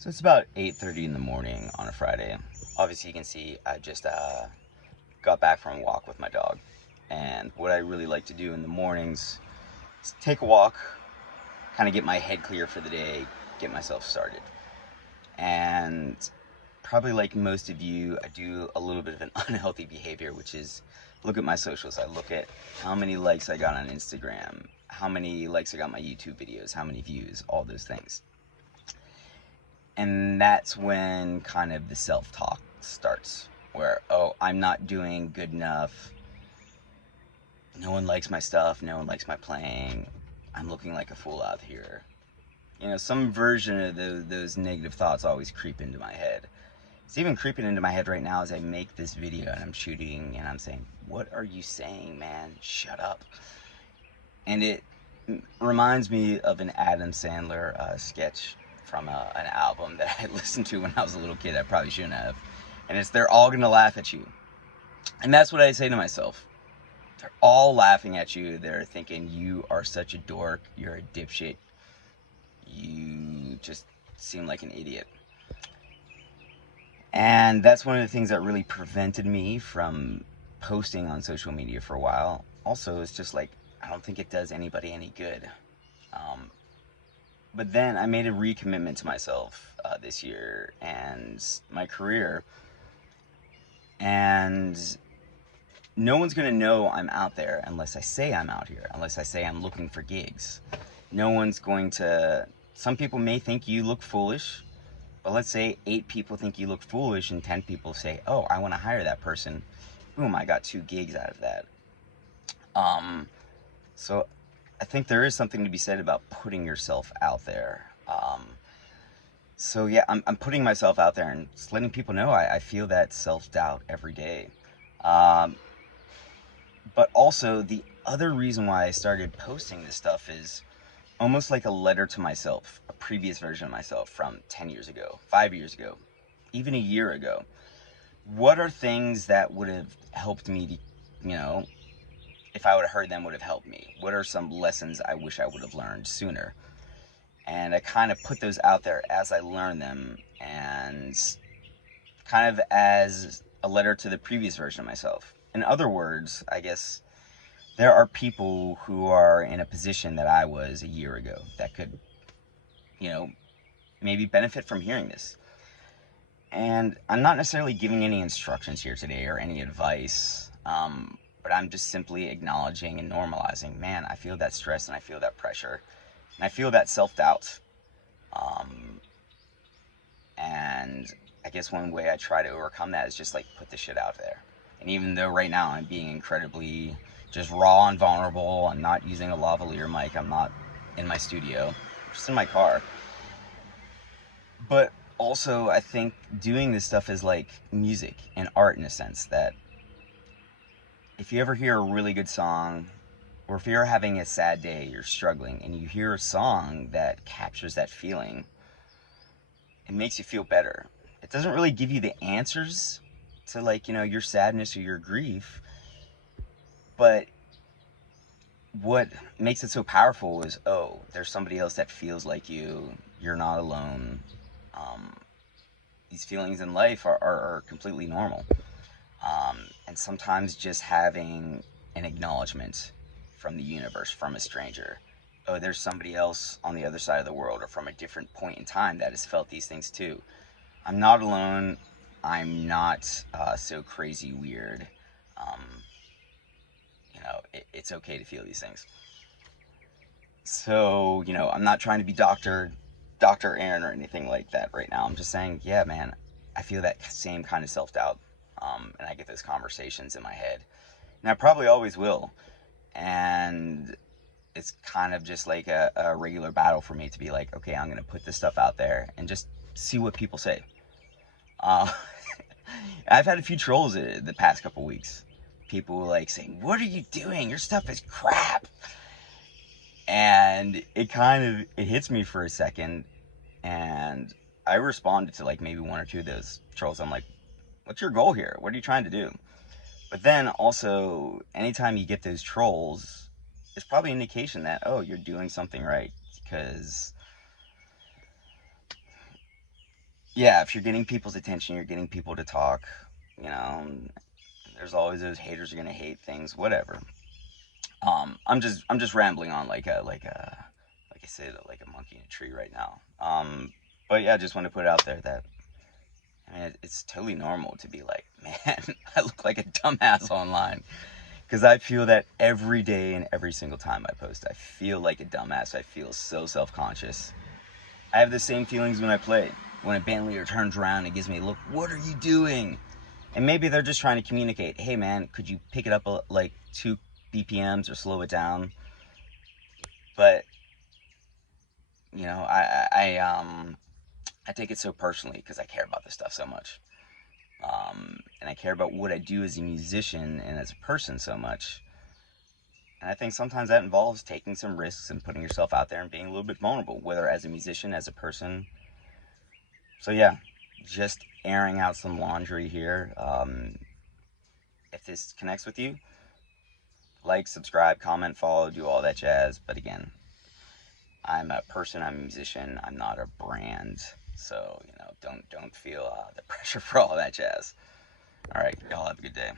So it's about 8:30 in the morning on a Friday. Obviously, you can see I just got back from a walk with my dog. And what I really like to do in the mornings is take a walk, kind of get my head clear for the day, get myself started. And probably like most of you, I do a little bit of an unhealthy behavior, which is look at my socials. I look at how many likes I got on Instagram, how many likes I got on my YouTube videos, how many views, all those things. And that's when kind of the self-talk starts, where, oh, I'm not doing good enough, no one likes my stuff, no one likes my playing, I'm looking like a fool out here. Some version of those negative thoughts always creep into my head. It's even creeping into my head right now as I make this video and I'm shooting and I'm saying, what are you saying, man? Shut up. And it reminds me of an Adam Sandler sketch from an album that I listened to when I was a little kid. I probably shouldn't have. And it's they're all gonna laugh at you. And that's what I say to myself. They're all laughing at you. They're thinking you are such a dork. You're a dipshit. You just seem like an idiot. And that's one of the things that really prevented me from posting on social media for a while. Also, it's just like, I don't think it does anybody any good. Um, but then I made a recommitment to myself this year and my career. And no one's going to know I'm out there unless I say I'm out here, unless I say I'm looking for gigs. No one's going to. Some people may think you look foolish, but let's say 8 people think you look foolish and 10 people say, oh, I want to hire that person. Boom, I got 2 gigs out of that. So I think there is something to be said about putting yourself out there. So yeah, I'm putting myself out there and just letting people know I feel that self-doubt every day. Um, but also, the other reason why I started posting this stuff is almost like a letter to myself, a previous version of myself from 10 years ago, 5 years ago, even a year ago. What are things that would have helped me to, if I would have heard them, would have helped me? What are some lessons I wish I would have learned sooner? And I kind of put those out there as I learned them and kind of as a letter to the previous version of myself. In other words, I guess there are people who are in a position that I was a year ago that could, you know, maybe benefit from hearing this. And I'm not necessarily giving any instructions here today or any advice, but I'm just simply acknowledging and normalizing, man, I feel that stress and I feel that pressure and I feel that self-doubt. Um, and I guess one way I try to overcome that is just like put the shit out there. And even though right now I'm being incredibly just raw and vulnerable, I'm not using a lavalier mic, I'm not in my studio, I'm just in my car. But also, I think doing this stuff is like music and art in a sense that if you ever hear a really good song, or if you're having a sad day, you're struggling, and you hear a song that captures that feeling, it makes you feel better. It doesn't really give you the answers to like, your sadness or your grief, but what makes it so powerful is, oh, there's somebody else that feels like you. You're not alone. Um, these feelings in life are completely normal. And sometimes just having an acknowledgement from the universe, from a stranger, oh, there's somebody else on the other side of the world or from a different point in time that has felt these things too. I'm not alone. I'm not so crazy weird. Um, it's okay to feel these things. So, I'm not trying to be Dr. Aaron or anything like that right now. I'm just saying, yeah, man, I feel that same kind of self-doubt. And I get those conversations in my head. And I probably always will. And it's kind of just like a regular battle for me to be like, okay, I'm going to put this stuff out there and just see what people say. Uh, I've had a few trolls the past couple weeks. People like saying, what are you doing? Your stuff is crap. And it hits me for a second. And I responded to like maybe 1 or 2 of those trolls. I'm like, what's your goal here? What are you trying to do? But then also, anytime you get those trolls, it's probably an indication that, oh, you're doing something right. Because yeah, if you're getting people's attention, you're getting people to talk, you know, there's always those haters are gonna hate things, whatever. I'm just rambling on like I said, like a monkey in a tree right now. But yeah, I just want to put it out there that I mean it's totally normal to be like, man, I look like a dumbass online because I feel that every day and every single time I post, I feel like a dumbass. I feel so self-conscious. I have the same feelings when I play. When a band leader turns around and gives me a look, what are you doing? And maybe they're just trying to communicate, hey man, could you pick it up like 2 BPMs or slow it down? But you know, I take it so personally because I care about this stuff so much, and I care about what I do as a musician and as a person so much. And I think sometimes that involves taking some risks and putting yourself out there and being a little bit vulnerable, whether as a musician, as a person. So yeah, just airing out some laundry here. If this connects with you, like, subscribe, comment, follow, do all that jazz. But again, I'm a person, I'm a musician, I'm not a brand. So, don't feel the pressure for all that jazz. All right, y'all have a good day.